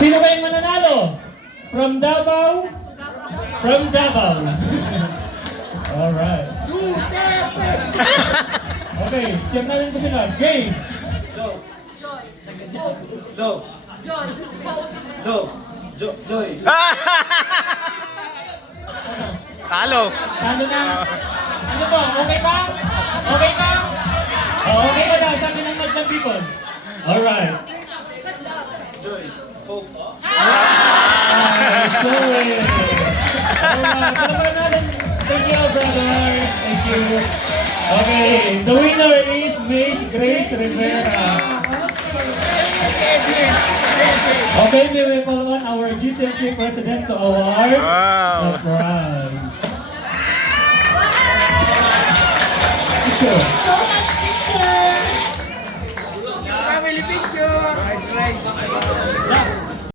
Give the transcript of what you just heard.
Sino ba yung mananalo? From Davao? From Davao. Alright. Okay, check namin po sila. Game! Low. Low. Low. Joy. Talo. Ano na? Ano po? Okay ba? Okay ba? Oh, okay ba daw? Sabi ng Madlang people. Alright. Joy. Hope. Sorry. Alright. Palaparan natin. Thank you, brother. Thank you. Okay. The winner is Miss Grace Rivera. Okay, we will call on our GCMC president to award the prize. Picture. So much picture. Family picture.